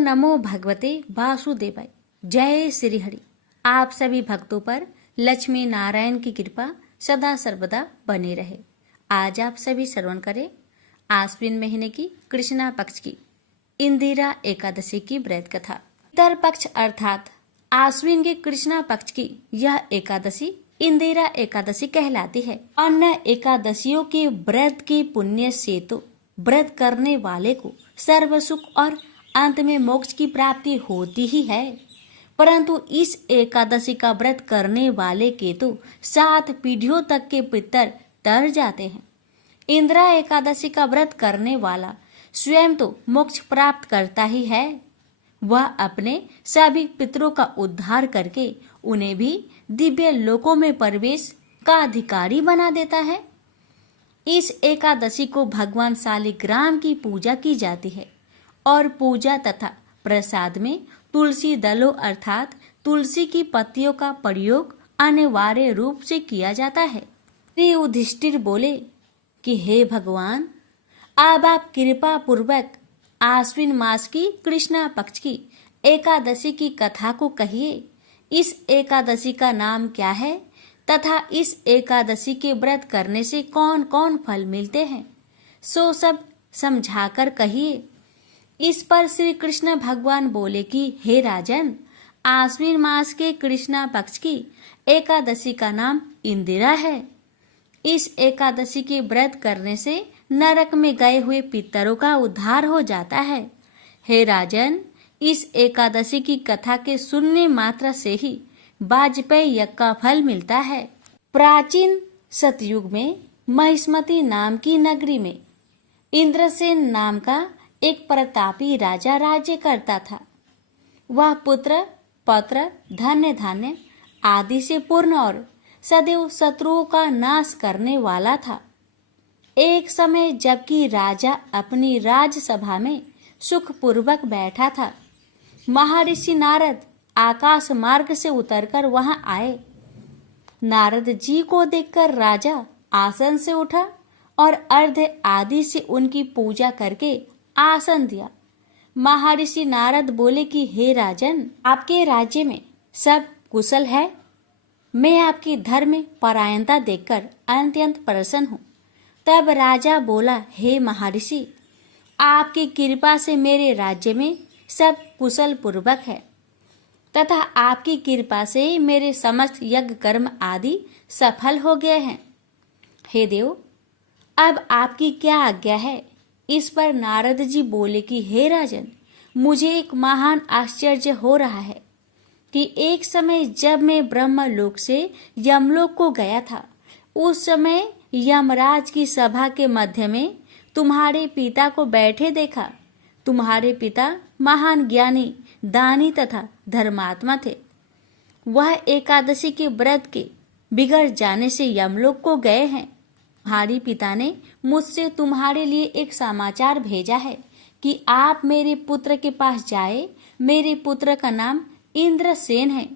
ओम नमो भगवते वासुदेवाय। जय श्री हरि। आप सभी भक्तों पर लक्ष्मी नारायण की कृपा सदा सर्वदा बनी रहे। आज आप सभी श्रवण करें आश्विन महीने की कृष्णा पक्ष की इंदिरा एकादशी की व्रत कथा। पितर पक्ष अर्थात आश्विन के कृष्णा पक्ष की यह एकादशी इंदिरा एकादशी कहलाती है। अन्य एकादशियों के व्रत के पुण्य से तो व्रत करने वाले को सर्व सुख और अंत में मोक्ष की प्राप्ति होती ही है, परंतु इस एकादशी का व्रत करने वाले के तो 7 पीढ़ियों तक के पितर तर जाते हैं। इंदिरा एकादशी का व्रत करने वाला स्वयं तो मोक्ष प्राप्त करता ही है, वह अपने सभी पितरों का उद्धार करके उन्हें भी दिव्य लोकों में प्रवेश का अधिकारी बना देता है। इस एकादशी को भगवान शालिग्राम की पूजा की जाती है और पूजा तथा प्रसाद में तुलसी दलों अर्थात तुलसी की पत्तियों का प्रयोग अनिवार्य रूप से किया जाता है। श्री युधिष्ठिर बोले कि हे भगवान, अब आप कृपा पूर्वक आश्विन मास की कृष्णा पक्ष की एकादशी की कथा को कहिए। इस एकादशी का नाम क्या है तथा इस एकादशी के व्रत करने से कौन कौन फल मिलते हैं, सो सब समझाकर कहिए। इस पर श्री कृष्ण भगवान बोले कि हे राजन, आश्विन मास के कृष्णा पक्ष की एकादशी का नाम इंदिरा है। इस एकादशी के व्रत करने से नरक में गए हुए पितरों का उद्धार हो जाता है। हे राजन, इस एकादशी की कथा के सुनने मात्र से ही वाजपेयी यज्ञ का फल मिलता है। प्राचीन सतयुग में महिष्मती नाम की नगरी में इंद्रसेन नाम का एक प्रतापी राजा राज्य करता था। वह पुत्र पौत्र धन्य धान्य आदि से पूर्ण और सदैव शत्रुओं का नाश करने वाला था। एक समय जबकि राजा अपनी राजसभा में सुखपूर्वक बैठा था, महर्षि नारद आकाश मार्ग से उतरकर वहां आए। नारद जी को देखकर राजा आसन से उठा और अर्घ्य आदि से उनकी पूजा करके आसन दिया। महर्षि नारद बोले कि हे राजन, आपके राज्य में सब कुशल है। मैं आपकी धर्म परायणता देखकर अत्यंत प्रसन्न हूँ। तब राजा बोला, हे महर्षि, आपकी कृपा से मेरे राज्य में सब कुशल पूर्वक है तथा आपकी कृपा से मेरे समस्त यज्ञ कर्म आदि सफल हो गए हैं। हे देव, अब आपकी क्या आज्ञा है? इस पर नारद जी बोले कि हे राजन, मुझे एक महान आश्चर्य हो रहा है कि एक समय जब मैं ब्रह्मलोक से यमलोक को गया था, उस समय यमराज की सभा के मध्य में तुम्हारे पिता को बैठे देखा। तुम्हारे पिता महान ज्ञानी, दानी तथा धर्मात्मा थे। वह एकादशी के व्रत के बिगड़ जाने से यमलोक को गए हैं। तुम्हारे पिता ने मुझसे तुम्हारे लिए एक समाचार भेजा है कि आप मेरे पुत्र के पास जाए। मेरे पुत्र का नाम इंद्रसेन है,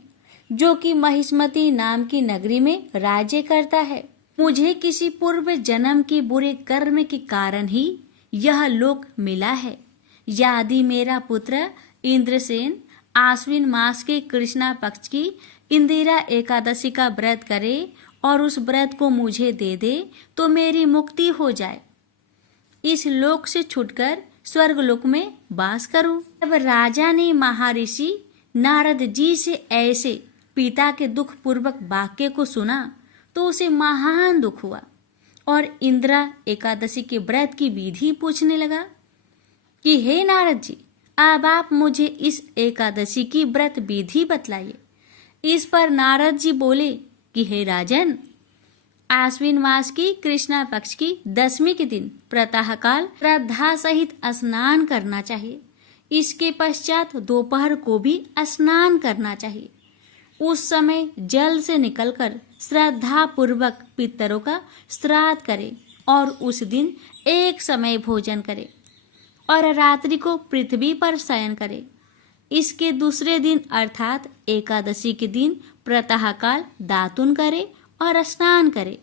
जो कि महिष्मती नाम की नगरी में राज्य करता है। मुझे किसी पूर्व जन्म के बुरे कर्म के कारण ही यह लोक मिला है। यदि मेरा पुत्र इंद्रसेन आश्विन मास के कृष्णा पक्ष की इंदिरा एकादशी का व्रत करे और उस व्रत को मुझे दे दे तो मेरी मुक्ति हो जाए, इस लोक से छूटकर स्वर्ग लोक में वास करूं। तब राजा ने महर्षि नारद जी से ऐसे पिता के दुख पूर्वक वाक्य को सुना तो उसे महान दुख हुआ और इंदिरा एकादशी के व्रत की विधि पूछने लगा कि हे नारद जी, अब आप मुझे इस एकादशी की व्रत विधि बतलाइए। इस पर नारद जी बोले कि हे राजन, आश्विन मास की कृष्णा पक्ष की 10वीं के दिन प्रातःकाल श्रद्धा सहित स्नान करना चाहिए। इसके पश्चात दोपहर को भी स्नान करना चाहिए। उस समय जल से निकलकर श्रद्धा पूर्वक पितरों का श्राद्ध करे और उस दिन एक समय भोजन करे और रात्रि को पृथ्वी पर शयन करे। इसके दूसरे दिन अर्थात एकादशी के दिन प्रातःकाल दातुन करे और स्नान करे।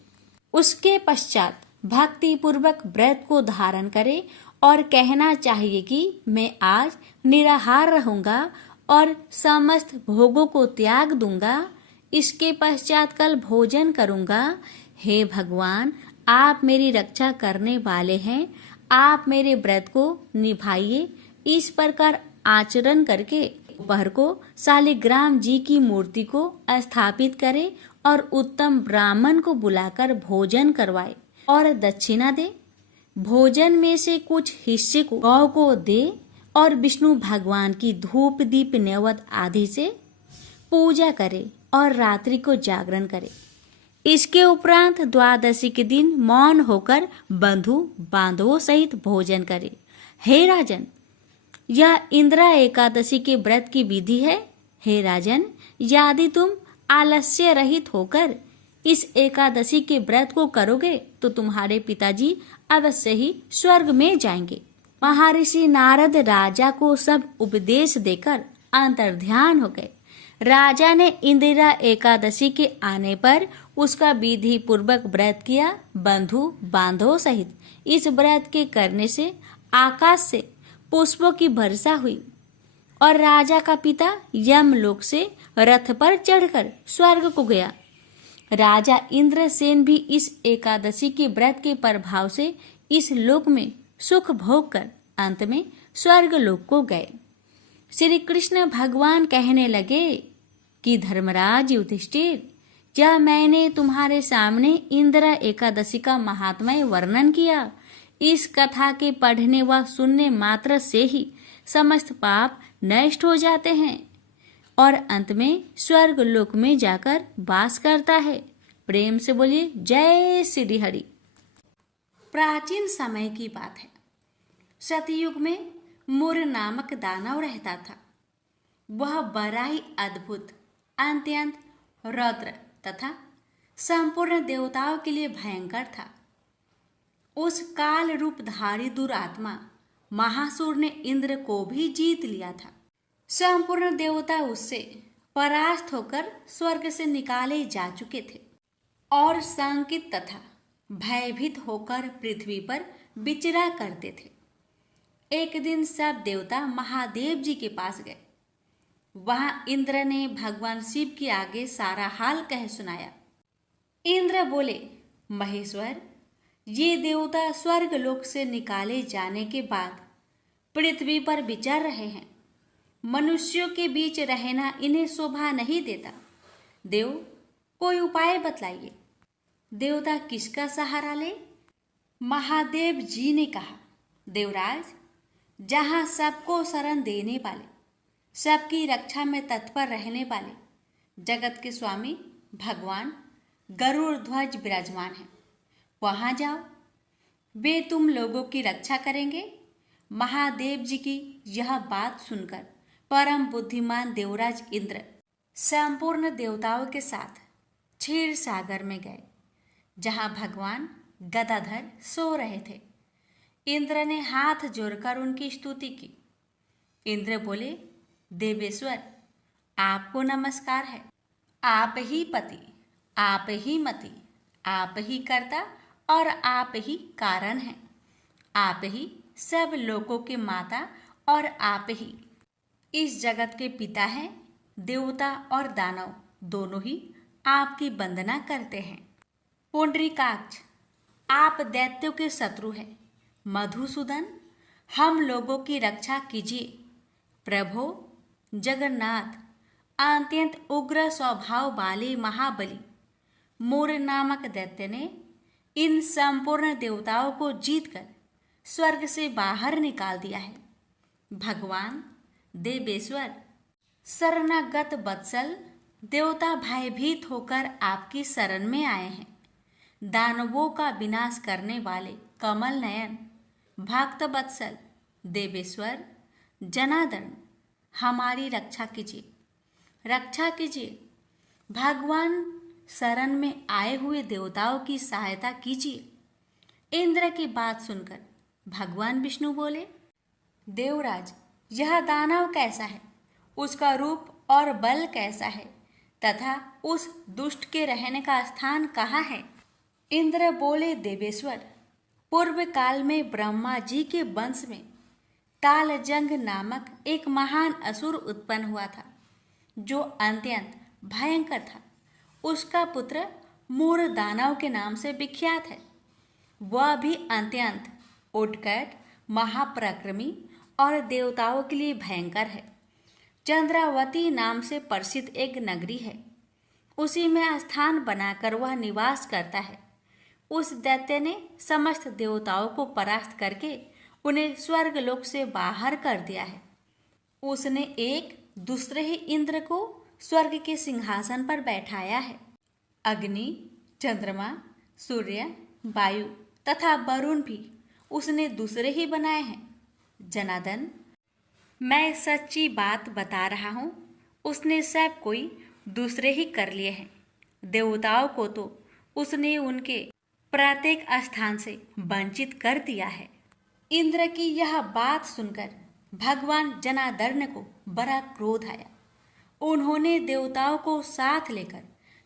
उसके पश्चात भक्ति पूर्वक व्रत को धारण करे और कहना चाहिए कि मैं आज निराहार रहूंगा और समस्त भोगों को त्याग दूंगा, इसके पश्चात कल भोजन करूंगा। हे भगवान, आप मेरी रक्षा करने वाले हैं, आप मेरे व्रत को निभाइए। इस प्रकार आचरण करके दोपहर को शालिग्राम जी की मूर्ति को स्थापित करे और उत्तम ब्राह्मण को बुलाकर भोजन करवाए और दक्षिणा दे। भोजन में से कुछ हिस्से को गौ को दे और विष्णु भगवान की धूप दीप नैवेद्य आदि से पूजा करे और रात्रि को जागरण करे। इसके उपरांत द्वादशी के दिन मौन होकर बंधु बांधवों सहित भोजन करे। हे राजन, यह इंदिरा एकादशी के व्रत की विधि है। हे राजन, यदि तुम आलस्य रहित होकर इस एकादशी के व्रत को करोगे तो तुम्हारे पिताजी अवश्य ही स्वर्ग में जाएंगे। महर्षि नारद राजा को सब उपदेश देकर अंतर्ध्यान हो गए। राजा ने इंदिरा एकादशी के आने पर उसका विधि पूर्वक व्रत किया। बंधु बांधवों सहित इस व्रत के करने से आकाश से पुष्पों की वर्षा हुई और राजा का पिता यमलोक से रथ पर चढ़कर स्वर्ग को गया। राजा इंद्रसेन भी इस एकादशी के व्रत के प्रभाव से इस लोक में सुख भोग कर अंत में स्वर्ग लोक को गए। श्री कृष्ण भगवान कहने लगे कि धर्मराज युधिष्ठिर, क्या मैंने तुम्हारे सामने इंदिरा एकादशी का महात्म्य वर्णन किया। इस कथा के पढ़ने व सुनने मात्र से ही समस्त पाप नष्ट हो जाते हैं और अंत में स्वर्ग लोक में जाकर वास करता है। प्रेम से बोलिए जय श्री हरि। प्राचीन समय की बात है। सतयुग में मुर नामक दानव रहता था। वह बड़ा ही अद्भुत, अत्यंत रौद्र तथा संपूर्ण देवताओं के लिए भयंकर था। उस काल रूपधारी दुरात्मा महासुर ने इंद्र को भी जीत लिया था। संपूर्ण देवता उससे परास्त होकर स्वर्ग से निकाले जा चुके थे और शंकित तथा भयभीत होकर पृथ्वी पर विचरा करते थे। एक दिन सब देवता महादेव जी के पास गए। वहां इंद्र ने भगवान शिव के आगे सारा हाल कह सुनाया। इंद्र बोले, महेश्वर, ये देवता स्वर्ग लोक से निकाले जाने के बाद पृथ्वी पर विचर रहे हैं। मनुष्यों के बीच रहना इन्हें शोभा नहीं देता। देव, कोई उपाय बतलाइए। देवता किसका सहारा ले? महादेव जी ने कहा, देवराज, जहां सबको शरण देने वाले, सबकी रक्षा में तत्पर रहने वाले जगत के स्वामी भगवान गरुड़ ध्वज विराजमान हैं, वहां जाओ। वे तुम लोगों की रक्षा करेंगे। महादेव जी की यह बात सुनकर परम बुद्धिमान देवराज इंद्र संपूर्ण देवताओं के साथ क्षीर सागर में गए, जहां भगवान गदाधर सो रहे थे। इंद्र ने हाथ जोड़कर उनकी स्तुति की। इंद्र बोले, देवेश्वर, आपको नमस्कार है। आप ही पति, आप ही मति, आप ही कर्ता और आप ही कारण हैं। आप ही सब लोगों के माता और आप ही इस जगत के पिता हैं। देवता और दानव दोनों ही आपकी वंदना करते हैं। पुंडरीकाक्ष, आप दैत्यों के शत्रु हैं। मधुसूदन, हम लोगों की रक्षा कीजिए। प्रभो जगन्नाथ, अत्यंत उग्र स्वभाव वाले महाबली मूर नामक दैत्य ने इन संपूर्ण देवताओं को जीतकर स्वर्ग से बाहर निकाल दिया है। भगवान देवेश्वर, शरणागत वत्सल देवता भयभीत होकर आपकी शरण में आए हैं। दानवों का विनाश करने वाले कमल नयन भक्त वत्सल देवेश्वर जनार्दन, हमारी रक्षा कीजिए, रक्षा कीजिए। भगवान शरण में आए हुए देवताओं की सहायता कीजिए। इंद्र की बात सुनकर भगवान विष्णु बोले, देवराज, यह दानव कैसा है, उसका रूप और बल कैसा है तथा उस दुष्ट के रहने का स्थान कहाँ है? इंद्र बोले, देवेश्वर, पूर्व काल में ब्रह्मा जी के वंश में तालजंग नामक एक महान असुर उत्पन्न हुआ था, जो अत्यंत भयंकर था। उसका पुत्र मूर दानव के नाम से विख्यात है। वह भी अत्यंत उत्कट, महापराक्रमी और देवताओं के लिए भयंकर है। चंद्रावती नाम से प्रसिद्ध एक नगरी है, उसी में स्थान बनाकर वह निवास करता है। उस दैत्य ने समस्त देवताओं को परास्त करके उन्हें स्वर्गलोक से बाहर कर दिया है। उसने एक दूसरे ही इंद्र को स्वर्ग के सिंहासन पर बैठाया है। अग्नि, चंद्रमा, सूर्य, वायु तथा वरुण भी उसने दूसरे ही बनाए हैं। जनार्दन, मैं सच्ची बात बता रहा हूँ, उसने सब कोई दूसरे ही कर लिए हैं। देवताओं को तो उसने उनके प्रत्येक स्थान से वंचित कर दिया है। इंद्र की यह बात सुनकर भगवान जनार्दन को बड़ा क्रोध आया। उन्होंने देवताओं को साथ लेकर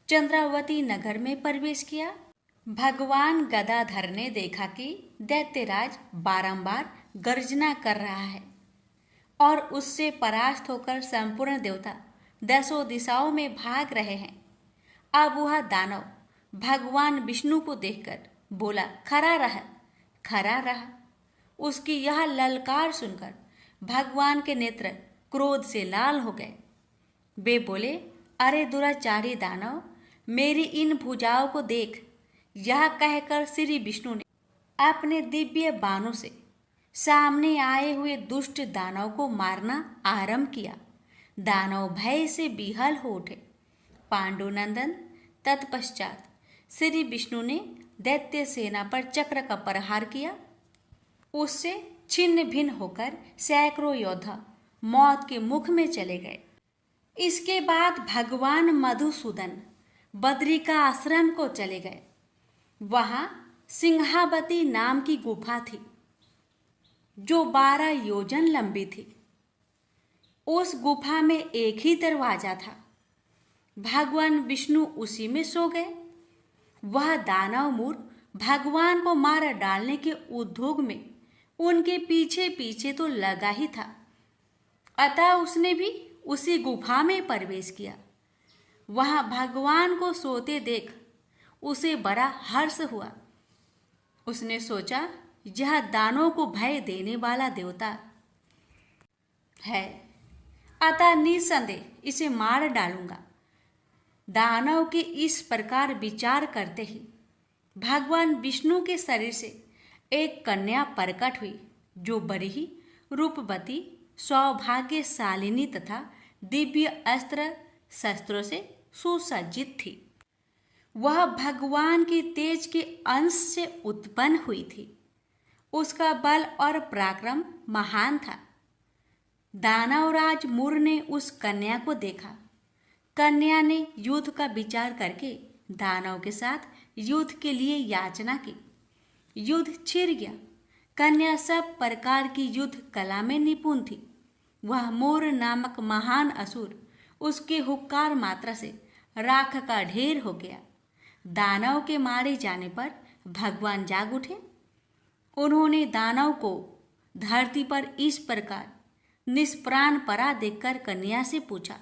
चंद्रावती नगर में प्रवेश किया। भगवान गदाधर ने देखा कि दैत्यराज बारंबार गर्जना कर रहा है और उससे परास्त होकर संपूर्ण देवता दसों दिशाओं में भाग रहे हैं। अब वह दानव भगवान विष्णु को देखकर बोला, खड़ा रह, खड़ा रहा। उसकी यह ललकार सुनकर भगवान के नेत्र क्रोध से लाल हो गए। वे बोले, अरे दुराचारी दानव, मेरी इन भुजाओं को देख। यह कहकर श्री विष्णु ने अपने दिव्य बाणों से सामने आए हुए दुष्ट दानव को मारना आरंभ किया। दानव भय से विहल हो उठे। पांडुनंदन, तत्पश्चात श्री विष्णु ने दैत्य सेना पर चक्र का प्रहार किया। उससे छिन्न भिन्न होकर सैकड़ों योद्धा मौत के मुख में चले गए। इसके बाद भगवान मधुसूदन बद्रिका आश्रम को चले गए। वहां सिंहावती नाम की गुफा थी, जो 12 योजन लंबी थी। उस गुफा में एक ही दरवाजा था। भगवान विष्णु उसी में सो गए। वह दानव मूर भगवान को मार डालने के उद्योग में उनके पीछे पीछे तो लगा ही था। अतः उसने भी उसी गुफा में प्रवेश किया। वहां भगवान को सोते देख उसे बड़ा हर्ष हुआ। उसने सोचा, यह दानों को भय देने वाला देवता है, अतः निसंदेह इसे मार डालूंगा। दानव के इस प्रकार विचार करते ही भगवान विष्णु के शरीर से एक कन्या प्रकट हुई, जो बड़ी ही रूपवती, सौभाग्यशालिनी तथा दिव्य अस्त्र शस्त्रों से सुसज्जित थी। वह भगवान के तेज के अंश से उत्पन्न हुई थी। उसका बल और पराक्रम महान था। दानवराज मूर ने उस कन्या को देखा। कन्या ने युद्ध का विचार करके दानव के साथ युद्ध के लिए याचना की। युद्ध छिड़ गया। कन्या सब प्रकार की युद्ध कला में निपुण थी। वह मोर नामक महान असुर उसके हुक्कार मात्रा से राख का ढेर हो गया। दानव के मारे जाने पर भगवान जाग उठे। उन्होंने दानव को धरती पर इस प्रकार निष्प्राण पड़ा देखकर कन्या से पूछा,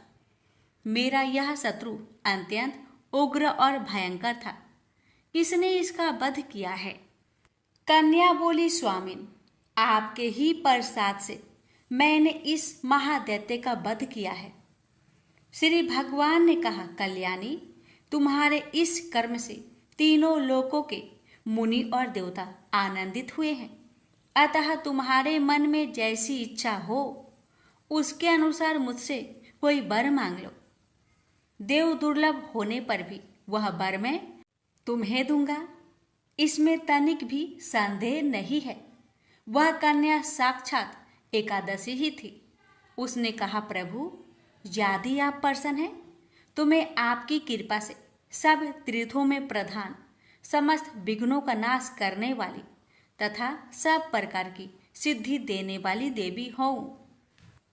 मेरा यह शत्रु अत्यंत उग्र और भयंकर था, किसने इसका वध किया है? कन्या बोली, स्वामिन, आपके ही प्रसाद से मैंने इस महादैत्य का वध किया है। श्री भगवान ने कहा, कल्याणी, तुम्हारे इस कर्म से तीनों लोकों के मुनि और देवता आनंदित हुए हैं। अतः तुम्हारे मन में जैसी इच्छा हो उसके अनुसार मुझसे कोई वर मांग लो। देव दुर्लभ होने पर भी वह वर मैं तुम्हें दूंगा, इसमें तनिक भी संदेह नहीं है। वह कन्या साक्षात एकादशी ही थी। उसने कहा, प्रभु, यदि आप प्रसन्न हैं तो मैं आपकी कृपा से सब तीर्थों में प्रधान, समस्त विघ्नों का नाश करने वाली तथा सब प्रकार की सिद्धि देने वाली देवी हूँ।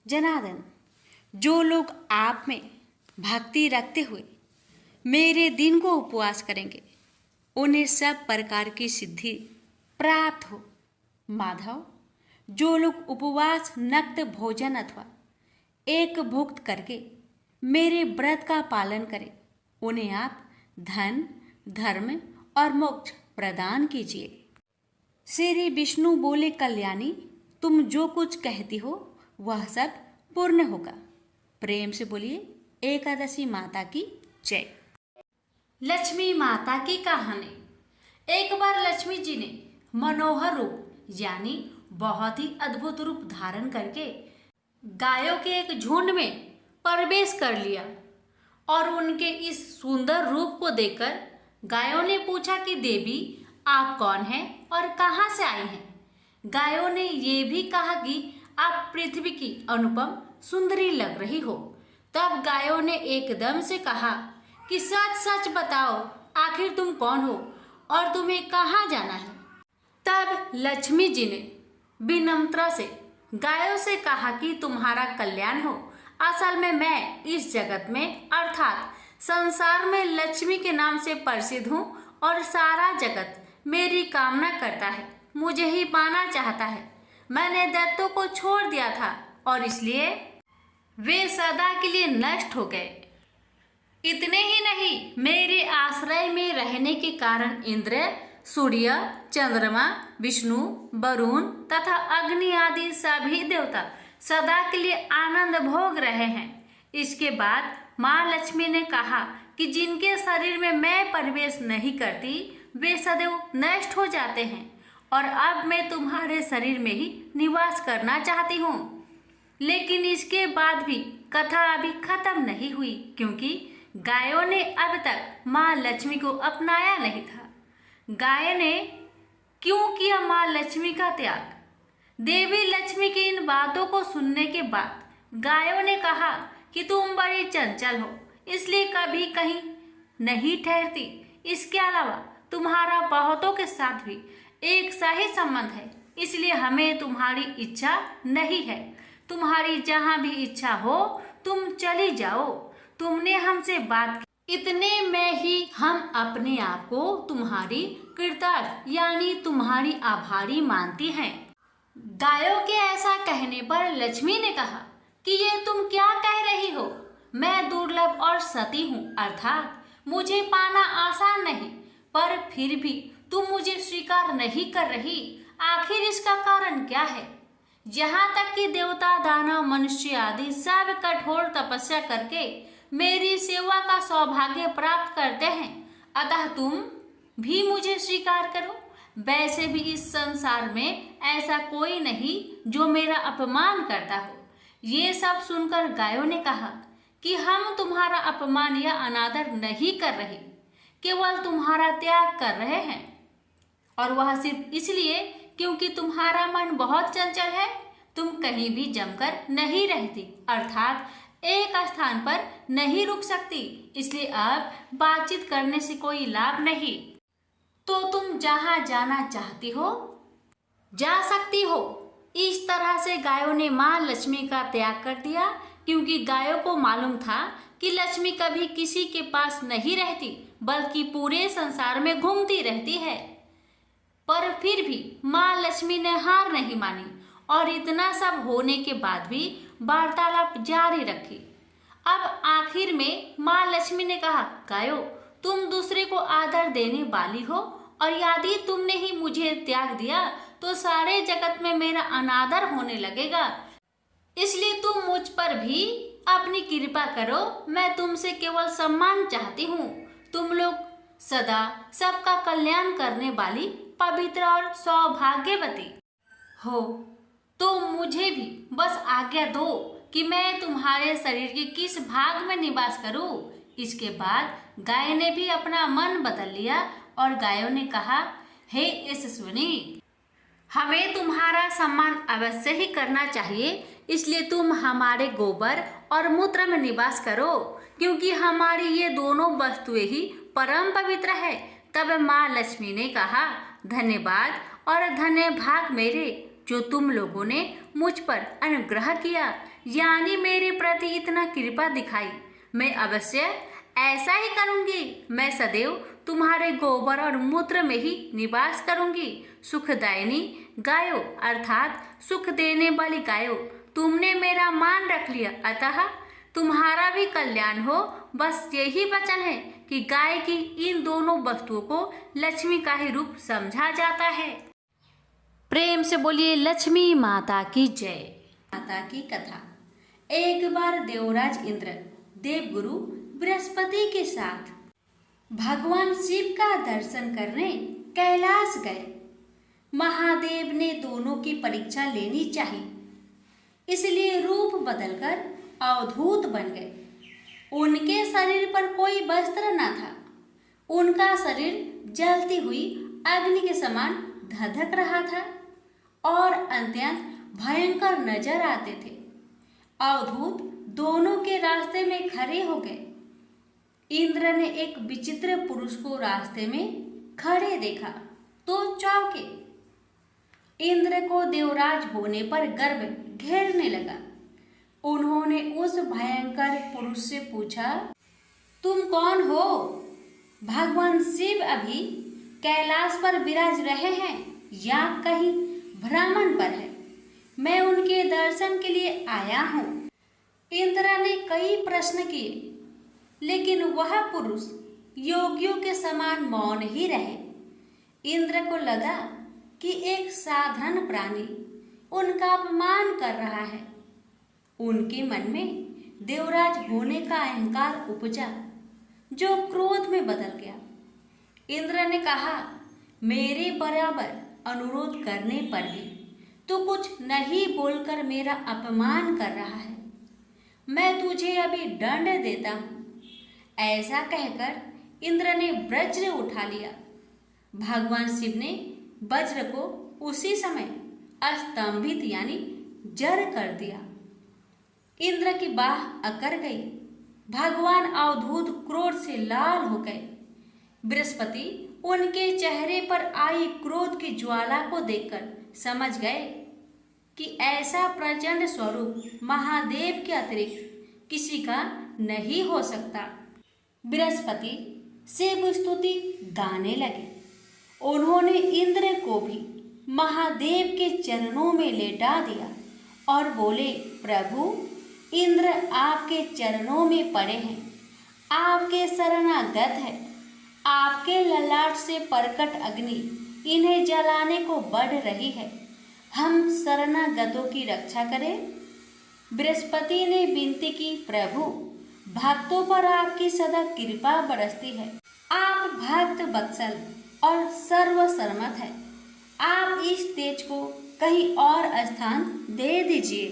जनार्दन, जो लोग आप में भक्ति रखते हुए मेरे दिन को उपवास करेंगे, उन्हें सब प्रकार की सिद्धि प्राप्त हो। माधव, जो लोग उपवास, नक्त भोजन अथवा एक भुक्त करके मेरे व्रत का पालन करें, उन्हें आप धन, धर्म और मोक्ष प्रदान कीजिए। श्री विष्णु बोले, कल्याणी, तुम जो कुछ कहती हो वह सब पूर्ण होगा। प्रेम से बोलिए एकादशी माता की जय। लक्ष्मी माता की कहानी। एक बार लक्ष्मी जी ने मनोहर रूप यानी बहुत ही अद्भुत रूप धारण करके गायों के एक झुंड में प्रवेश कर लिया और उनके इस सुंदर रूप को देखकर गायों ने पूछा कि देवी, आप कौन हैं और कहाँ से आई हैं? गायों ने ये भी कहा कि आप पृथ्वी की अनुपम सुंदरी लग रही हो। तब गायों ने एकदम से कहा कि सच सच बताओ, आखिर तुम कौन हो और तुम्हें कहाँ जाना है? तब लक्ष्मी जी ने विनम्रता से गायों से कहा कि तुम्हारा कल्याण हो। असल में मैं इस जगत में अर्थात संसार में लक्ष्मी के नाम से प्रसिद्ध हूँ और सारा जगत मेरी कामना करता है, मुझे ही पाना चाहता है। मैंने दैत्यों को छोड़ दिया था और इसलिए वे सदा के लिए नष्ट हो गए। इतने ही नहीं, मेरे आश्रय में रहने के कारण इंद्र, सूर्य, चंद्रमा, विष्णु, वरुण तथा अग्नि आदि सभी देवता सदा के लिए आनंद भोग रहे हैं। इसके बाद माँ लक्ष्मी ने कहा कि जिनके शरीर में मैं प्रवेश नहीं करती वे सदैव नष्ट हो जाते हैं और अब मैं तुम्हारे शरीर में ही निवास करना चाहती हूँ। लेकिन इसके बाद भी कथा अभी खत्म नहीं हुई, क्योंकि गायों ने अब तक माँ लक्ष्मी को अपनाया नहीं था। गाय ने क्यों किया माँ लक्ष्मी का त्याग? देवी लक्ष्मी की इन बातों को सुनने के बाद गायों ने कहा कि तुम बड़ी चंचल हो, इसलिए कभी कहीं नहीं ठहरती। इसके अलावा तुम्हारा बहुतों के साथ भी एक सा ही संबंध है, इसलिए हमें तुम्हारी इच्छा नहीं है। तुम्हारी जहाँ भी इच्छा हो तुम चली जाओ। तुमने हमसे बात की, इतने में ही हम अपने आप को तुम्हारी कृतार्थ यानी तुम्हारी आभारी मानती हैं। गायों के ऐसा कहने पर लक्ष्मी ने कहा कि ये तुम क्या कह रही हो? मैं दुर्लभ और सती हूँ, अर्थात मुझे पाना आसान नहीं, पर फिर भी तुम मुझे स्वीकार नहीं कर रही। आखिर इसका कारण क्या है? यहाँ तक कि देवता, दानव, मनुष्य आदि सब कठोर तपस्या करके मेरी सेवा का सौभाग्य प्राप्त करते हैं, अतः तुम भी मुझे स्वीकार करो। वैसे भी इस संसार में ऐसा कोई नहीं जो मेरा अपमान करता हो। ये सब सुनकर गायों ने कहा कि हम तुम्हारा अपमान या अनादर नहीं कर रहे, केवल तुम्हारा त्याग कर रहे हैं, और वह सिर्फ इसलिए क्योंकि तुम्हारा मन बहुत चंचल है। तुम कहीं भी जमकर नहीं रहती, अर्थात एक स्थान पर नहीं रुक सकती, इसलिए अब बातचीत करने से कोई लाभ नहीं। तो तुम जहाँ जाना चाहती हो जा सकती हो। इस तरह से गायों ने माँ लक्ष्मी का त्याग कर दिया, क्योंकि गायों को मालूम था कि लक्ष्मी कभी किसी के पास नहीं रहती, बल्कि पूरे संसार में घूमती रहती है। पर फिर भी माँ लक्ष्मी ने हार नहीं मानी और इतना सब होने के बाद भी वार्तालाप जारी रखी। अब आखिर में माँ लक्ष्मी ने कहा, गायों, तुम दूसरे को आदर देने वाली हो और यदि तुमने ही मुझे त्याग दिया तो सारे जगत में मेरा अनादर होने लगेगा। इसलिए तुम मुझ पर भी अपनी कृपा करो। मैं तुमसे केवल सम्मान चाहती हूँ। तुम लोग सदा सबका कल्याण करने वाली पवित्र और सौभाग्यवती हो, तो मुझे भी बस आज्ञा दो कि मैं तुम्हारे शरीर के किस भाग में निवास करूं। इसके बाद गाय ने भी अपना मन बदल लिया और गायों ने कहा, हे यशस्विनी, हमें तुम्हारा सम्मान अवश्य ही करना चाहिए, इसलिए तुम हमारे गोबर और मूत्र में निवास करो, क्योंकि हमारी ये दोनों वस्तुएं ही परम पवित्र है। तब माँ लक्ष्मी ने कहा, धन्यवाद और धन्य भाग मेरे, जो तुम लोगों ने मुझ पर अनुग्रह किया, यानी मेरे प्रति इतना कृपा दिखाई। मैं अवश्य ऐसा ही करूंगी। मैं सदैव तुम्हारे गोबर और मूत्र में ही निवास करूंगी। सुखदायिनी गायो अर्थात सुख देने वाली गायो, तुमने मेरा मान रख लिया, अतः तुम्हारा भी कल्याण हो। बस यही वचन है कि गाय की इन दोनों वस्तुओं को लक्ष्मी का ही रूप समझा जाता है। प्रेम से बोलिए लक्ष्मी माता की जय। माता की कथा। एक बार देवराज इंद्र देवगुरु बृहस्पति के साथ भगवान शिव का दर्शन करने कैलाश गए। महादेव ने दोनों की परीक्षा लेनी चाहिए, इसलिए रूप बदलकर अवधूत बन गए। उनके शरीर पर कोई वस्त्र न था। उनका शरीर जलती हुई अग्नि के समान धधक रहा था और अत्यंत भयंकर नजर आते थे। अवधूत दोनों के रास्ते में खड़े हो गए। इंद्र ने एक विचित्र पुरुष को रास्ते में खड़े देखा तो चौंके। इंद्र को देवराज होने पर गर्व घेरने लगा। उन्होंने उस भयंकर पुरुष से पूछा, तुम कौन हो? भगवान शिव अभी कैलाश पर विराज रहे हैं या कहीं भ्रमण पर है? मैं उनके दर्शन के लिए आया हूँ। इंद्र ने कई प्रश्न किए, लेकिन वह पुरुष योगियों के समान मौन ही रहे। इंद्र को लगा कि एक साधारण प्राणी उनका अपमान कर रहा है। उनके मन में देवराज होने का अहंकार उपजा, जो क्रोध में बदल गया। इंद्र ने कहा, मेरे बराबर अनुरोध करने पर भी तू कुछ नहीं बोलकर मेरा अपमान कर रहा है। मैं तुझे अभी दंड देता हूँ। ऐसा कहकर इंद्र ने वज्र उठा लिया। भगवान शिव ने वज्र को उसी समय स्तंभित यानी जड़ कर दिया। इंद्र की बाह अकड़ गई। भगवान अवधूत क्रोध से लाल हो गए। बृहस्पति उनके चेहरे पर आई क्रोध की ज्वाला को देखकर समझ गए कि ऐसा प्रचंड स्वरूप महादेव के अतिरिक्त किसी का नहीं हो सकता। बृहस्पति शिव स्तुति गाने लगे। उन्होंने इंद्र को भी महादेव के चरणों में लेटा दिया और बोले, प्रभु, इंद्र आपके चरणों में पड़े हैं, आपके शरणागत है। आपके ललाट से प्रकट अग्नि इन्हें जलाने को बढ़ रही है। हम शरणागतों की रक्षा करें। बृहस्पति ने विनती की, प्रभु, भक्तों पर आपकी सदा कृपा बरसती है। आप भक्त वत्सल और सर्वसम्मत है। आप इस तेज को कहीं और स्थान दे दीजिए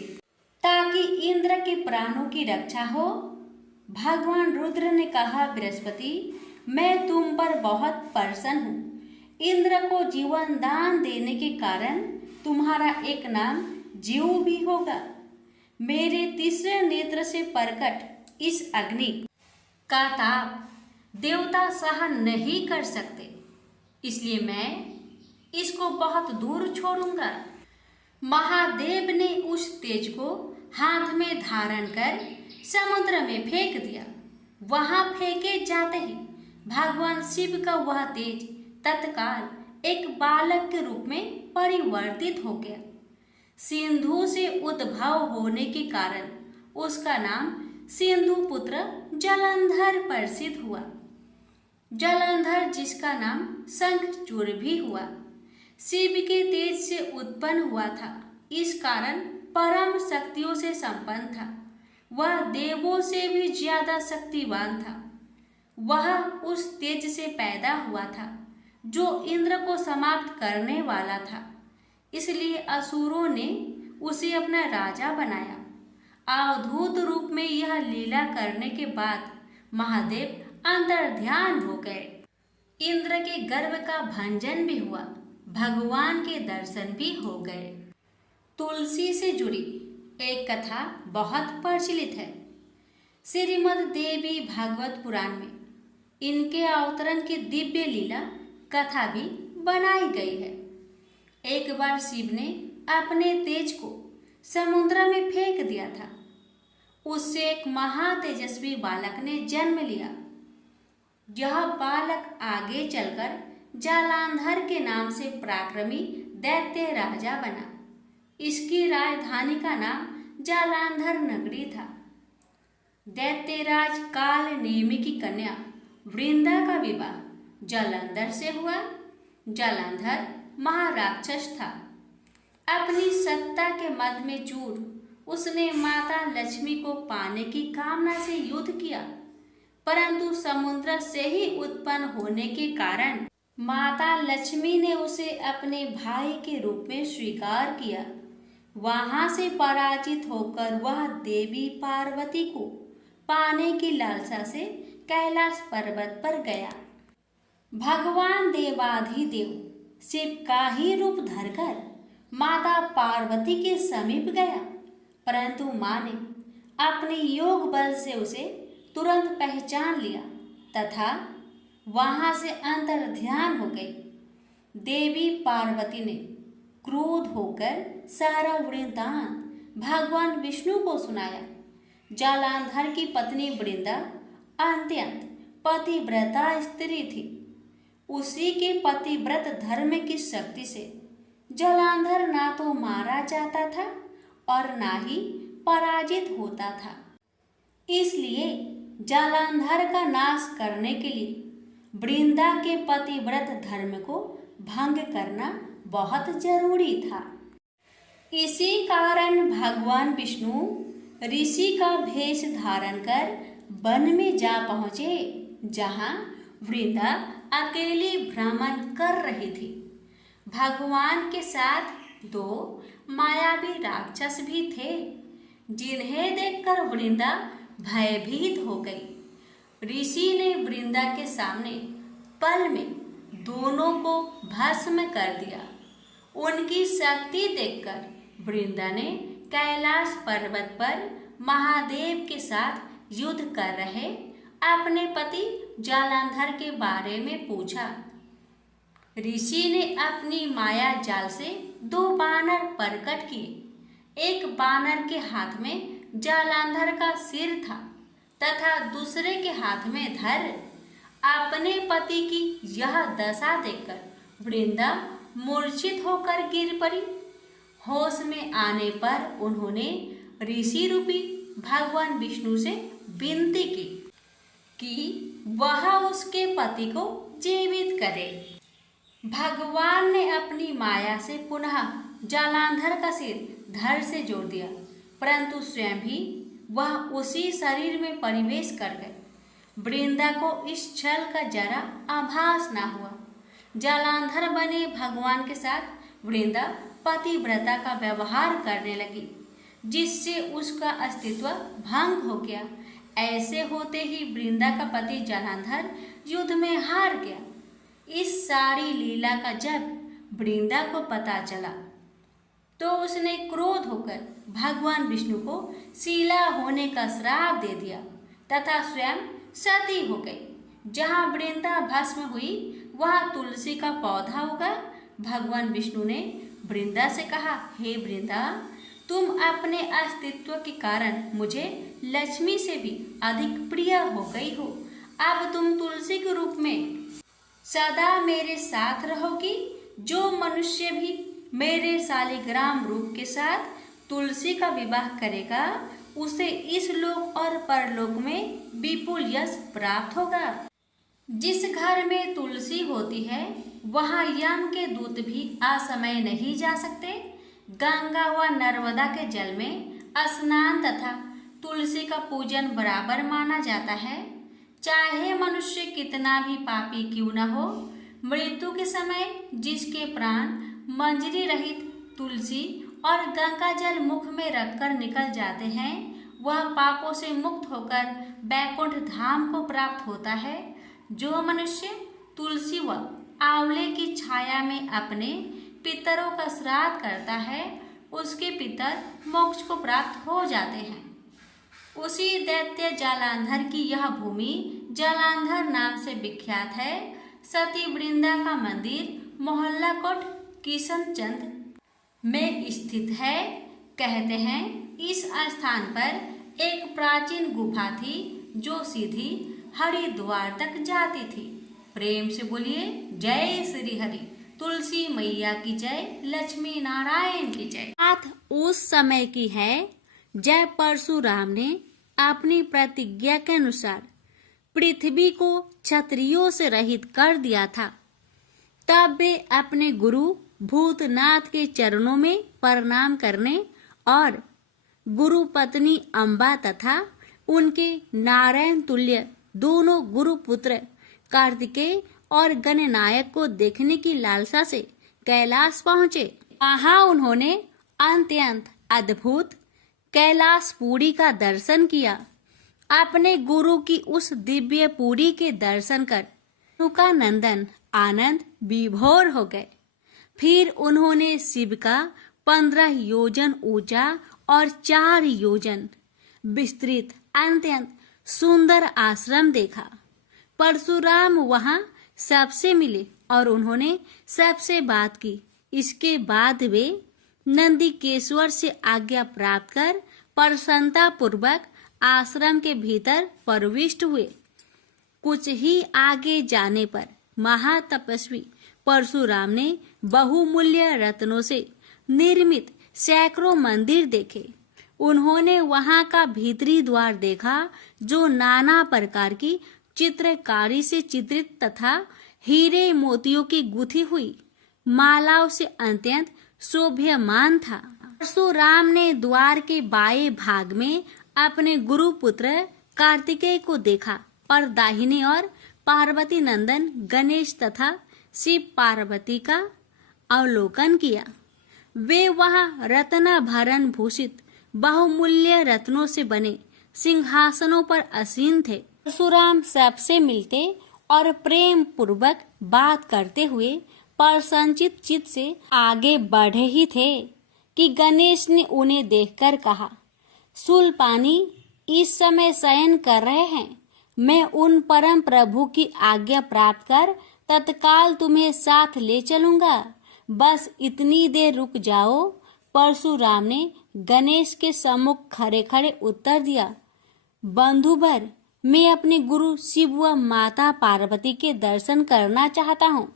ताकि इंद्र के प्राणों की रक्षा हो। भगवान रुद्र ने कहा, बृहस्पति, मैं तुम पर बहुत प्रसन्न हूँ। इंद्र को जीवन दान देने के कारण तुम्हारा एक नाम जीव भी होगा। मेरे तीसरे नेत्र से प्रकट इस अग्नि का ताप देवता सहन नहीं कर सकते, इसलिए मैं इसको बहुत दूर छोड़ूंगा। महादेव ने उस तेज को हाथ में धारण कर समुद्र में फेंक दिया। वहां फेंके जाते ही भगवान शिव का वह तेज तत्काल एक बालक के रूप में परिवर्तित हो गया। सिंधु से उद्भव होने के कारण उसका नाम सिंधु पुत्र जलंधर प्रसिद्ध हुआ। जलंधर जिसका नाम शंखचूड़ भी हुआ, शिव के तेज से उत्पन्न हुआ था। इस कारण परम शक्तियों से संपन्न था। वह देवों से भी ज्यादा शक्तिवान था। वह उस तेज से पैदा हुआ था जो इंद्र को समाप्त करने वाला था। इसलिए असुरों ने उसे अपना राजा बनाया। अवधूत रूप में यह लीला करने के बाद महादेव अंतर्ध्यान हो गए। इंद्र के गर्व का भंजन भी हुआ। भगवान के दर्शन भी हो गए। तुलसी से जुड़ी एक कथा बहुत प्रचलित है। श्रीमद् देवी भागवत पुराण में इनके अवतरण की दिव्य लीला कथा भी बनाई गई है। एक बार शिव ने अपने तेज को समुद्र में फेंक दिया था। उससे एक महातेजस्वी बालक ने जन्म लिया। यह बालक आगे चलकर जालंधर के नाम से पराक्रमी दैत्य राजा बना। इसकी राजधानी का नाम जालंधर नगरी था। दैत्यराज काल नेमि की कन्या वृंदा का विवाह जालंधर से हुआ। जालंधर महाराक्षस था। अपनी सत्ता के मद में चूर उसने माता लक्ष्मी को पाने की कामना से युद्ध किया, परंतु समुद्र से ही उत्पन्न होने के कारण माता लक्ष्मी ने उसे अपने भाई के रूप में स्वीकार किया। वहां से पराजित होकर वह देवी पार्वती को पाने की लालसा से कैलाश पर्वत पर गया। भगवान देवाधिदेव शिव का ही रूप धरकर माता पार्वती के समीप गया, परंतु मां ने अपने योग बल से उसे तुरंत पहचान लिया तथा वहां से अंतर ध्यान हो गई। देवी पार्वती ने क्रोध होकर सारा वृत्तांत भगवान विष्णु को सुनाया। जालंधर की पत्नी वृंदा अत्यंत पतिव्रता स्त्री थी। उसी के पतिव्रत धर्म की शक्ति से जालंधर ना तो मारा जाता था और ना ही पराजित होता था। इसलिए जालंधर का नाश करने के लिए वृंदा के पतिव्रत धर्म को भंग करना बहुत जरूरी था। इसी कारण भगवान विष्णु ऋषि का भेष धारण कर वन में जा पहुंचे, जहां वृंदा अकेली भ्रमण कर रही थी। भगवान के साथ दो मायावी राक्षस भी थे, जिन्हें देखकर वृंदा भयभीत हो गई। ऋषि ने वृंदा के सामने पल में दोनों को भस्म कर दिया। उनकी शक्ति देखकर वृंदा ने कैलाश पर्वत पर महादेव के साथ युद्ध कर रहे अपने पति जालंधर के बारे में पूछा। ऋषि ने अपनी माया जाल से दो बानर प्रकट किए। एक बानर के हाथ में जालंधर का सिर था तथा दूसरे के हाथ में धर। अपने पति की यह दशा देखकर वृंदा मूर्छित होकर गिर पड़ी। होश में आने पर उन्होंने ऋषि रूपी भगवान विष्णु से विनती की कि वह उसके पति को जीवित करे। भगवान ने अपनी माया से पुनः जालंधर का सिर धड़ से जोड़ दिया, परंतु स्वयं भी वह उसी शरीर में प्रवेश कर गए। वृंदा को इस छल का जरा आभास न हुआ। जालंधर बने भगवान के साथ वृंदा पतिव्रता का व्यवहार करने लगी, जिससे उसका अस्तित्व भंग हो गया। ऐसे होते ही वृंदा का पति जालंधर युद्ध में हार गया। इस सारी लीला का जब वृंदा को पता चला तो उसने क्रोध होकर भगवान विष्णु को शीला होने का श्राप दे दिया तथा स्वयं सती हो गई। जहाँ वृंदा भस्म हुई वहाँ तुलसी का पौधा उगा। भगवान विष्णु ने वृंदा से कहा, हे वृंदा, तुम अपने अस्तित्व के कारण मुझे लक्ष्मी से भी अधिक प्रिय हो गई हो। अब तुम तुलसी के रूप में सदा मेरे साथ रहोगी। जो मनुष्य भी मेरे शालिग्राम रूप के साथ तुलसी का विवाह करेगा उसे इस लोक और परलोक में विपुल यश प्राप्त होगा। जिस घर में तुलसी होती है वहाँ यम के दूत भी असमय नहीं जा सकते। गंगा व नर्मदा के जल में स्नान तथा तुलसी का पूजन बराबर माना जाता है। चाहे मनुष्य कितना भी पापी क्यों न हो, मृत्यु के समय जिसके प्राण मंजरी रहित तुलसी और गंगा जल मुख में रखकर निकल जाते हैं, वह पापों से मुक्त होकर बैकुंठ धाम को प्राप्त होता है। जो मनुष्य तुलसी व आंवले की छाया में अपने पितरों का श्राद्ध करता है, उसके पितर मोक्ष को प्राप्त हो जाते हैं। उसी दैत्य जालंधर की यह भूमि जालंधर नाम से विख्यात है। सती वृंदा का मंदिर मोहल्ला कोट किशनचंद में स्थित है। कहते हैं इस स्थान पर एक प्राचीन गुफा थी जो सीधी हरिद्वार तक जाती थी। प्रेम से बोलिए जय श्री हरि। तुलसी मैया की जय, लक्ष्मी नारायण की जय। बात उस समय की है जब परशुराम ने अपनी प्रतिज्ञा के अनुसार पृथ्वी को क्षत्रियों से रहित कर दिया था। तब वे अपने गुरु भूतनाथ के चरणों में प्रणाम करने और गुरु पत्नी अम्बा तथा उनके नारायण तुल्य दोनों गुरु पुत्र कार्तिकेय और गणनायक को देखने की लालसा से कैलाश पहुँचे। वहाँ उन्होंने अत्यंत अद्भुत कैलाशपुरी का दर्शन किया। अपने गुरु की उस दिव्य पुरी के दर्शन कर उनका नंदन आनंद विभोर हो गए। फिर उन्होंने शिव का 15 योजन ऊंचा और 4 योजन विस्तृत अत्यंत सुंदर आश्रम देखा। परशुराम वहां सबसे मिले और उन्होंने सबसे बात की। इसके बाद वे नंदीकेश्वर से आज्ञा प्राप्त कर प्रसन्नता पूर्वक आश्रम के भीतर प्रविष्ट हुए। कुछ ही आगे जाने पर महातपस्वी परशुराम ने बहुमूल्य रत्नों से निर्मित सैकड़ों मंदिर देखे। उन्होंने वहां का भीतरी द्वार देखा जो नाना प्रकार की चित्रकारी से चित्रित तथा हीरे मोतियों की गुथी हुई मालाओं से अत्यंत शोभ्यमान था। परशुराम ने द्वार के बाएं भाग में अपने गुरु पुत्र कार्तिकेय को देखा और दाहिने ओर पार्वती नंदन गणेश तथा शिव पार्वती का अवलोकन किया। वे वहां रत्न भरण भूषित बहुमूल्य रत्नों से बने सिंहासनों पर आसीन थे। परशुराम सबसे मिलते और प्रेम पूर्वक बात करते हुए प्रसन्नचित चित्त से आगे बढ़े ही थे कि गणेश ने उन्हें देखकर कहा, शूलपाणी इस समय शयन कर रहे हैं। मैं उन परम प्रभु की आज्ञा प्राप्त कर तत्काल तुम्हें साथ ले चलूंगा। बस इतनी देर रुक जाओ। परशुराम ने गणेश के सम्मुख खड़े खड़े उत्तर दिया, बंधुवर, मैं अपने गुरु शिव व माता पार्वती के दर्शन करना चाहता हूँ।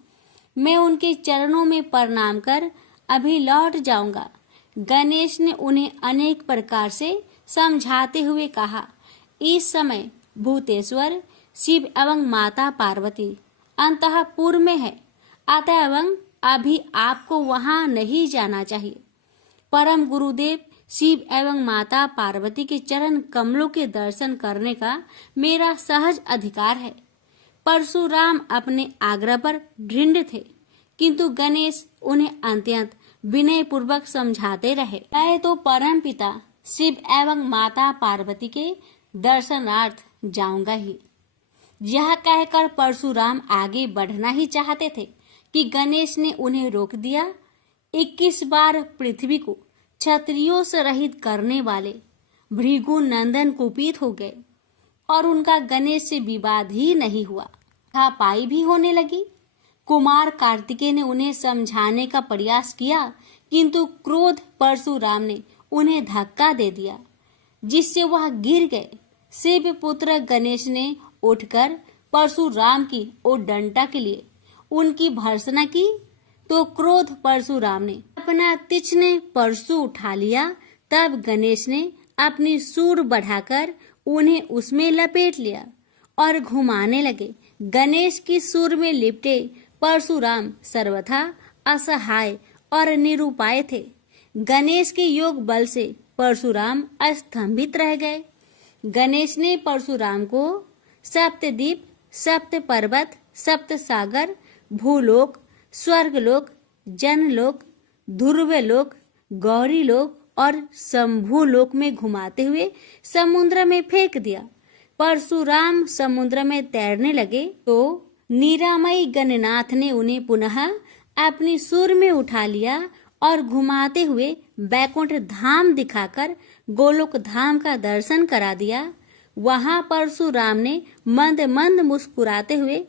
मैं उनके चरणों में प्रणाम कर अभी लौट जाऊंगा। गणेश ने उन्हें अनेक प्रकार से समझाते हुए कहा, इस समय भूतेश्वर शिव एवं माता पार्वती अंतःपुर में है, अतः अभी आपको वहां नहीं जाना चाहिए। परम गुरुदेव शिव एवं माता पार्वती के चरण कमलों के दर्शन करने का मेरा सहज अधिकार है। परशुराम अपने आग्रह पर दृढ़ थे, किंतु गणेश उन्हें अत्यंत विनय पूर्वक समझाते रहे। मैं तो परम पिता शिव एवं माता पार्वती के दर्शनार्थ जाऊंगा ही। यह कहकर परशुराम आगे बढ़ना ही चाहते थे कि गणेश ने उन्हें रोक दिया। 21 बार पृथ्वी को क्षत्रियों से रहित करने वाले भृगु नंदन कुपित हो गए और उनका गणेश से विवाद ही नहीं हुआ, हाथापाई भी होने लगी। कुमार कार्तिकेय ने उन्हें समझाने का प्रयास किया, किंतु क्रोध परशुराम ने उन्हें धक्का दे दिया, जिससे वह गिर गए। शिव पुत्र गणेश ने उठकर परशुराम की ओर डंडा के लिए उनकी भर्त्सना की, तो क्रोध परशुराम ने अपना तीक्ष्ण परशु उठा लिया। तब गणेश ने अपनी सूंड बढ़ाकर उन्हें उसमें लपेट लिया और घुमाने लगे। गणेश की सूंड में लिपटे परशुराम सर्वथा असहाय और निरुपाय थे। गणेश के योग बल से परशुराम अस्तंभित रह गए। गणेश ने परशुराम को सप्तद्वीप, सप्त पर्वत, सप्त सागर, भूलोक, स्वर्गलोक, जनलोक, ध्रुवलोक, गौरीलोक और शंभुलोक में घुमाते हुए समुद्र में फेंक दिया। परशुराम समुद्र में तैरने लगे तो निरामयी गणनाथ ने उन्हें पुनः अपनी सूंड में उठा लिया और घुमाते हुए बैकुंठ धाम दिखाकर गोलोक धाम का दर्शन करा दिया। वहां परशुराम ने मंद मंद मुस्कुराते हुए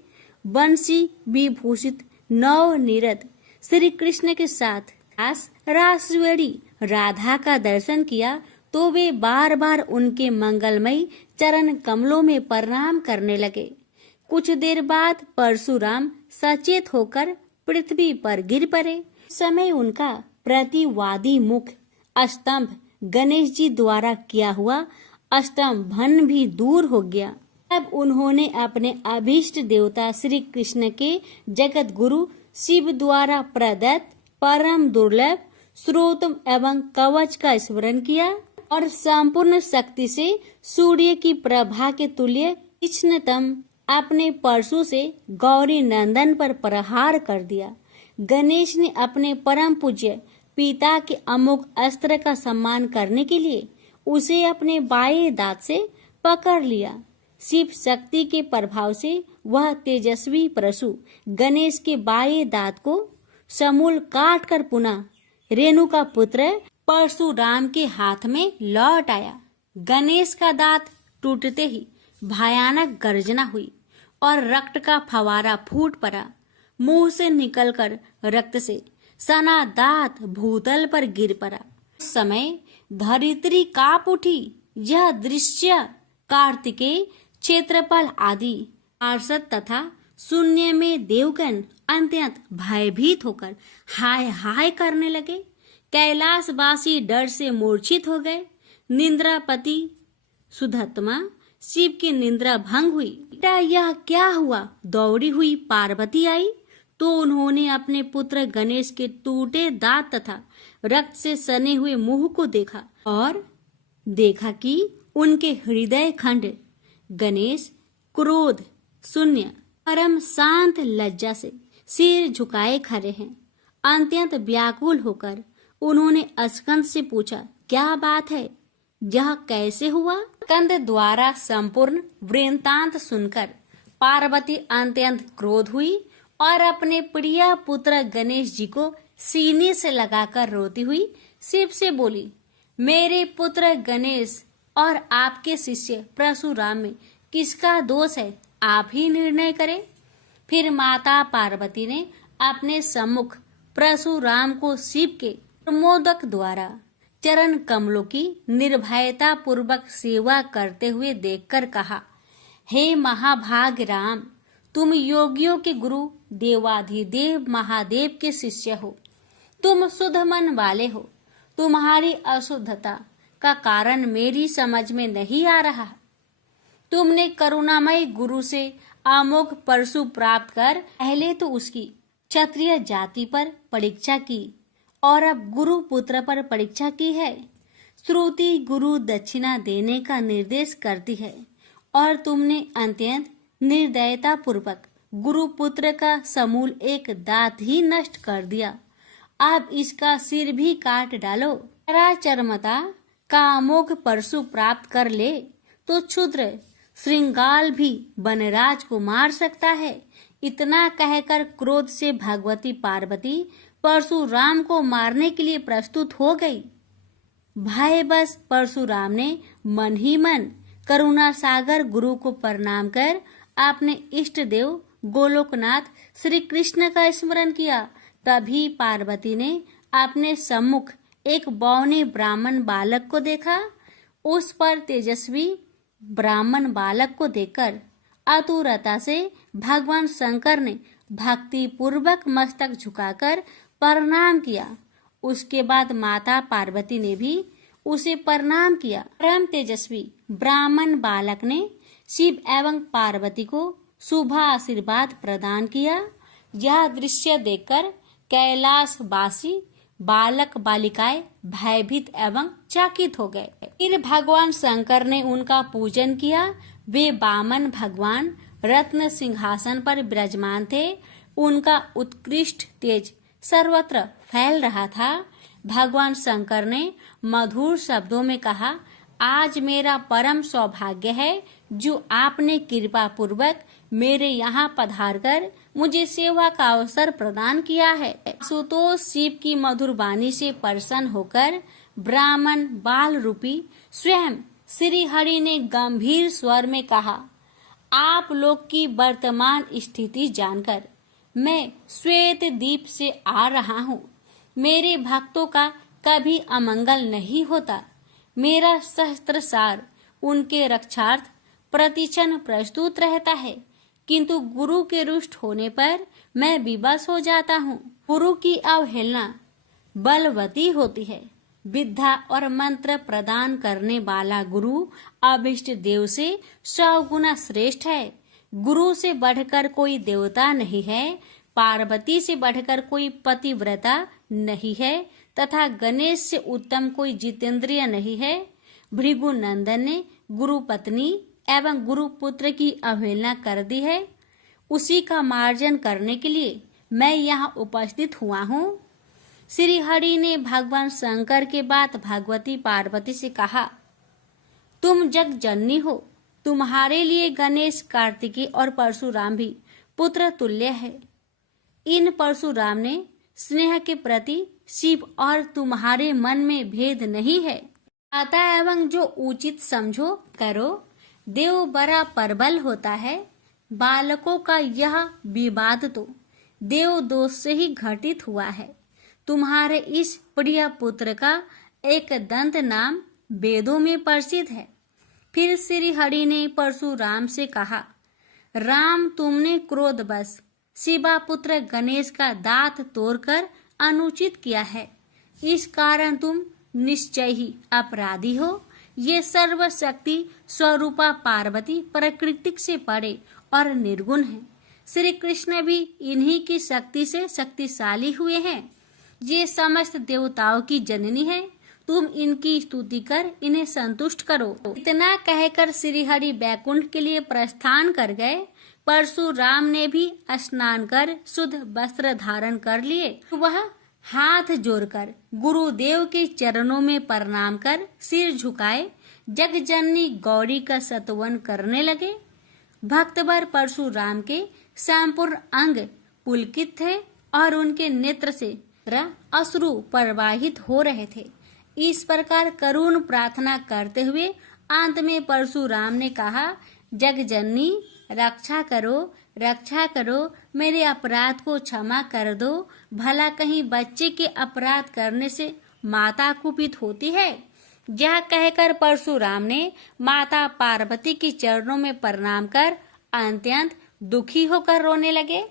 बंसी विभूषित नव नीरद श्री कृष्ण के साथ रासवेड़ी राधा का दर्शन किया। तो वे बार बार उनके मंगलमयी चरण कमलों में प्रणाम करने लगे। कुछ देर बाद परशुराम सचेत होकर पृथ्वी पर गिर पड़े। इस समय उनका प्रतिवादी मुख स्तंभ गणेश जी द्वारा किया हुआ स्तंभन भी दूर हो गया। तब उन्होंने अपने अभीष्ट देवता श्री कृष्ण के जगत गुरु शिव द्वारा प्रदत्त परम दुर्लभ स्रोत एवं कवच का स्मरण किया और संपूर्ण शक्ति से सूर्य की प्रभा के तुल्य तीक्ष्णतम अपने परशु से गौरी नंदन पर प्रहार कर दिया। गणेश ने अपने परम पूज्य पिता के अमोघ अस्त्र का सम्मान करने के लिए उसे अपने बाएं दांत से पकड़ लिया। शिव शक्ति के प्रभाव से वह तेजस्वी परशु गणेश के बाएं दांत को समूल काट कर पुनः रेणु का पुत्र परशुराम के हाथ में लौट आया। गणेश का दांत टूटते ही भयानक गर्जना हुई और रक्त का फवारा फूट पड़ा। मुंह से निकलकर रक्त से सना दांत भूतल पर गिर पड़ा। उस समय धरित्री कांप उठी। यह दृश्य कार्तिकेय, क्षेत्रपाल आदि पार्षद तथा शून्य में देवगण अत्यंत भयभीत होकर हाय हाय करने लगे। कैलाशवासी डर से मूर्छित हो गए। निंद्रापति सुधत्मा शिव की निंद्रा भंग हुई। बेटा यह क्या हुआ? दौड़ी हुई पार्वती आई तो उन्होंने अपने पुत्र गणेश के टूटे दांत तथा रक्त से सने हुए मुंह को देखा और देखा कि उनके हृदय खंड गणेश क्रोध शून्य परम शांत लज्जा से सिर झुकाए खड़े हैं। अत्यंत व्याकुल होकर उन्होंने स्कंद से पूछा, क्या बात है? यह कैसे हुआ? स्कंद द्वारा संपूर्ण वृत्तांत सुनकर पार्वती अत्यंत क्रोध हुई और अपने प्रिय पुत्र गणेश जी को सीने से लगाकर रोती हुई शिव से बोली, मेरे पुत्र गणेश और आपके शिष्य परशुराम में किसका दोष है? आप ही निर्णय करें। फिर माता पार्वती ने अपने सम्मुख परशुराम को शिव के प्रमोदक द्वारा चरण कमलों की निर्भयता पूर्वक सेवा करते हुए देखकर कहा, हे महाभाग राम, तुम योगियों के गुरु देवाधिदेव महादेव के शिष्य हो। तुम शुद्ध मन वाले हो। तुम्हारी अशुद्धता का कारण मेरी समझ में नहीं आ रहा। तुमने करुणामय गुरु से अमोघ परशु प्राप्त कर पहले तो उसकी क्षत्रिय जाति पर परीक्षा की और अब गुरु पुत्र पर परीक्षा की है। श्रुति गुरु दक्षिणा देने का निर्देश करती है और तुमने अत्यंत निर्दयता पूर्वक गुरु पुत्र का समूल एक दांत ही नष्ट कर दिया। अब इसका सिर भी काट डालो। चरमता का अमोघ परशु प्राप्त कर ले तो क्षुद्र श्रृंगाल भी वनराज को मार सकता है। इतना कहकर क्रोध से भगवती पार्वती परशुराम को मारने के लिए प्रस्तुत हो गई। भय बस परशुराम ने मन ही मन करुणा सागर गुरु को प्रणाम कर अपने इष्ट देव गोलोकनाथ श्री कृष्ण का स्मरण किया। तभी पार्वती ने अपने सम्मुख एक बौने ब्राह्मण बालक को देखा। उस पर तेजस्वी ब्राह्मण बालक को देखकर आतुरता से भगवान शंकर ने भक्ति पूर्वक मस्तक झुकाकर प्रणाम किया। उसके बाद माता पार्वती ने भी उसे प्रणाम किया। परम तेजस्वी ब्राह्मण बालक ने शिव एवं पार्वती को शुभ आशीर्वाद प्रदान किया। यह दृश्य देखकर कैलाशवासी बालक बालिकाएं भयभीत एवं चकित हो गए। फिर भगवान शंकर ने उनका पूजन किया। वे वामन भगवान रत्न सिंहासन पर विराजमान थे। उनका उत्कृष्ट तेज सर्वत्र फैल रहा था। भगवान शंकर ने मधुर शब्दों में कहा, आज मेरा परम सौभाग्य है जो आपने कृपा पूर्वक मेरे यहाँ पधार कर मुझे सेवा का अवसर प्रदान किया है। सुतोष शिव की मधुर वाणी से प्रसन्न होकर ब्राह्मण बाल रूपी स्वयं श्री हरि ने गंभीर स्वर में कहा, आप लोग की वर्तमान स्थिति जानकर मैं श्वेत दीप से आ रहा हूँ। मेरे भक्तों का कभी अमंगल नहीं होता। मेरा सहस्त्रसार उनके रक्षार्थ प्रतिक्षण प्रस्तुत रहता है, किंतु गुरु के रुष्ट होने पर मैं विवश हो जाता हूँ। गुरु की अवहेलना बलवती होती है। विद्या और मंत्र प्रदान करने वाला गुरु अभिष्ट देव से 100 गुना श्रेष्ठ है। गुरु से बढ़कर कोई देवता नहीं है, पार्वती से बढ़कर कोई पतिव्रता नहीं है, तथा गणेश से उत्तम कोई जितेंद्रिय नहीं है। भृगु नंदन ने गुरु पत्नी एवं गुरु पुत्र की अवहेलना कर दी है। उसी का मार्जन करने के लिए मैं यहाँ उपस्थित हुआ हूँ। श्री हरि ने भगवान शंकर के बाद भगवती पार्वती से कहा, तुम जग जननी हो, तुम्हारे लिए गणेश, कार्तिकेय और परशुराम भी पुत्र तुल्य है। इन परशुराम ने स्नेह के प्रति शिव और तुम्हारे मन में भेद नहीं है। आता एवं जो उचित समझो करो। देव बड़ा प्रबल होता है। बालकों का यह विवाद तो देव दोष से ही घटित हुआ है। तुम्हारे इस प्रिय पुत्र का एक दंत नाम वेदों में प्रसिद्ध है। फिर श्री हरि ने परशुराम से कहा, राम, तुमने क्रोधवश शिवा पुत्र गणेश का दांत तोड़कर अनुचित किया है। इस कारण तुम निश्चय ही अपराधी हो। ये सर्वशक्ति स्वरूपा पार्वती प्रकृति से परे और निर्गुण है। श्री कृष्ण भी इन्हीं की शक्ति से शक्तिशाली हुए हैं। ये समस्त देवताओं की जननी है। तुम इनकी स्तुति कर इन्हें संतुष्ट करो। इतना कहकर श्री हरि बैकुंठ के लिए प्रस्थान कर गए। परशुराम ने भी स्नान कर शुद्ध वस्त्र धारण कर लिए। वह हाथ जोड़कर गुरुदेव के चरणों में प्रणाम कर सिर झुकाए जगजननी गौरी का स्तवन करने लगे। भक्तवर परशुराम के संपूर्ण अंग पुलकित थे और उनके नेत्र से अश्रु प्रवाहित हो रहे थे। इस प्रकार करुण प्रार्थना करते हुए अंत में परशुराम ने कहा, जगजननी, रक्षा करो, मेरे अपराध को क्षमा कर दो। भला कहीं बच्चे के अपराध करने से माता कुपित होती है। यह कहकर परशुराम ने माता पार्वती के चरणों में प्रणाम कर अत्यंत दुखी होकर रोने लगे।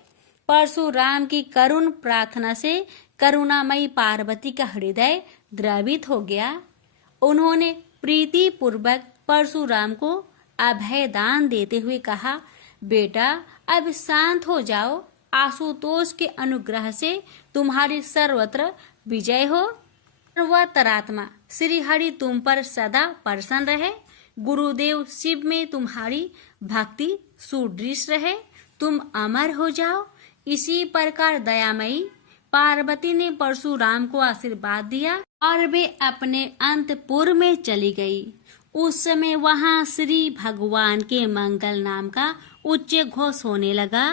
परशुराम की करुण प्रार्थना से करुणामयी पार्वती का हृदय द्रवित हो गया। उन्होंने प्रीति पूर्वक परशुराम को अभय दान देते हुए कहा, बेटा, अब शांत हो जाओ। आशुतोष के अनुग्रह से तुम्हारी सर्वत्र विजय हो। सर्वतरात्मा श्री हरि तुम पर सदा प्रसन्न रहे। गुरुदेव शिव में तुम्हारी भक्ति सुदृढ़ रहे। तुम अमर हो जाओ। इसी प्रकार दयामयी पार्वती ने परशुराम को आशीर्वाद दिया और वे अपने अंतपुर में चली गई। उस समय वहां श्री भगवान के मंगल नाम का उच्च घोष होने लगा।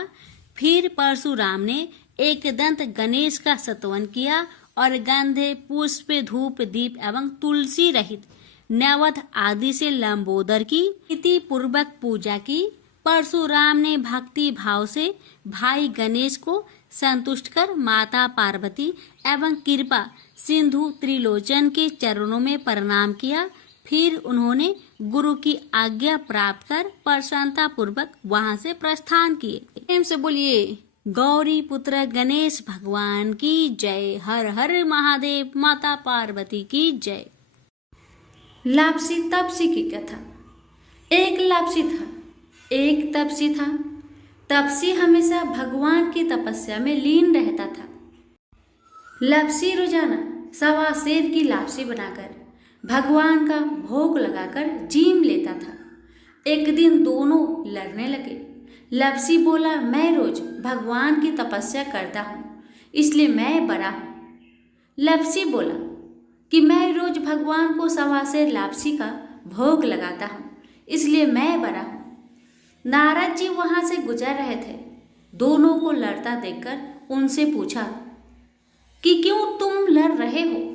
फिर परशुराम ने एक दंत गणेश का स्तवन किया और गंधे, पुष्प, धूप, दीप एवं तुलसी रहित नैवेद्य आदि से लंबोदर की प्रीति पूर्वक पूजा की। परशुराम ने भक्ति भाव से भाई गणेश को संतुष्ट कर माता पार्वती एवं कृपा सिंधु त्रिलोचन के चरणों में प्रणाम किया। फिर उन्होंने गुरु की आज्ञा प्राप्त कर प्रसन्नता पूर्वक वहां से प्रस्थान किए। प्रेम से बोलिए गौरी पुत्र गणेश भगवान की जय। हर हर महादेव। माता पार्वती की जय। लापसी तपसी की कथा। एक लापसी था, एक तपसी था। तपसी हमेशा भगवान की तपस्या में लीन रहता था। लापसी रोजाना 1.25 सेर की लापसी बनाकर भगवान का भोग लगाकर जीम लेता था। एक दिन दोनों लड़ने लगे। लापसी बोला, मैं रोज भगवान की तपस्या करता हूँ, इसलिए मैं बड़ा हूँ। लापसी बोला कि मैं रोज भगवान को 1.25 सेर लापसी का भोग लगाता हूँ, इसलिए मैं बड़ा हूँ। नारद जी वहां से गुजर रहे थे। दोनों को लड़ता देखकर उनसे पूछा कि क्यों तुम लड़ रहे हो।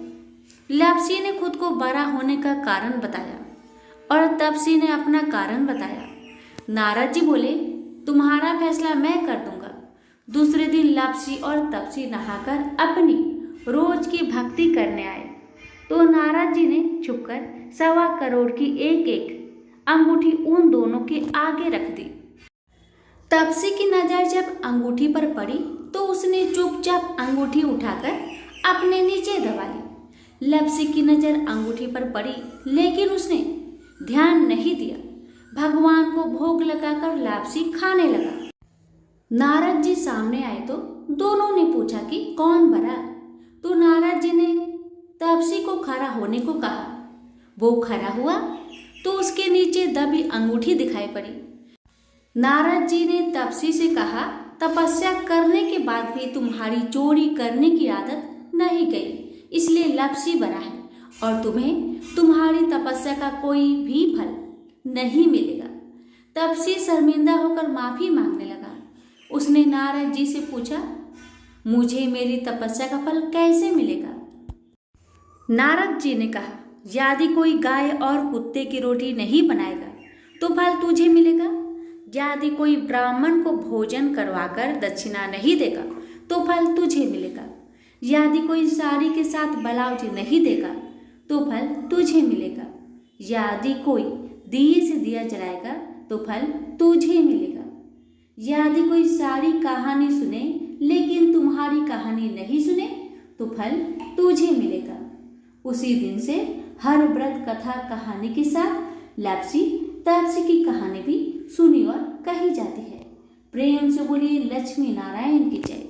लापसी ने खुद को बड़ा होने का कारण बताया और तपसी ने अपना कारण बताया। नारद जी बोले, तुम्हारा फैसला मैं कर दूंगा। दूसरे दिन लापसी और तपसी नहाकर अपनी रोज की भक्ति करने आए तो नारद जी ने छुपकर 1.25 करोड़ की एक एक अंगूठी उन दोनों के आगे रख दी। तपसी की नजर जब अंगूठी पर पड़ी तो उसने चुपचाप अंगूठी उठाकर अपने नीचे दबा ली। लप्सी की नजर अंगूठी पर पड़ी लेकिन उसने ध्यान नहीं दिया। भगवान को भोग लगाकर लापसी खाने लगा। नारद जी सामने आए तो दोनों ने पूछा कि कौन बड़ा, तो नारद जी ने तपसी को खड़ा होने को कहा। वो खड़ा हुआ तो उसके नीचे दबी अंगूठी दिखाई पड़ी। नारद जी ने तपसी से कहा, तपस्या करने के बाद भी तुम्हारी चोरी करने की आदत नहीं गई, इसलिए लप्सी बना है और तुम्हें तुम्हारी तपस्या का कोई भी फल नहीं मिलेगा। तपसी शर्मिंदा होकर माफी मांगने लगा। उसने नारद जी से पूछा, मुझे मेरी तपस्या का फल कैसे मिलेगा? नारद जी ने कहा, यदि कोई गाय और कुत्ते की रोटी नहीं बनाएगा तो फल तुझे मिलेगा। यदि कोई ब्राह्मण को भोजन करवाकर दक्षिणा नहीं देगा तो फल तुझे मिलेगा। यदि कोई साड़ी के साथ ब्लाउज नहीं देगा तो फल तुझे मिलेगा। यदि कोई दिए से दिया जलाएगा तो फल तुझे मिलेगा। यदि कोई सारी कहानी सुने लेकिन तुम्हारी कहानी नहीं सुने तो फल तुझे मिलेगा। उसी दिन से हर व्रत कथा कहानी के साथ लापसी तपसी की कहानी भी सुनी और कही जाती है। प्रेम से बोलिए लक्ष्मी नारायण की जय।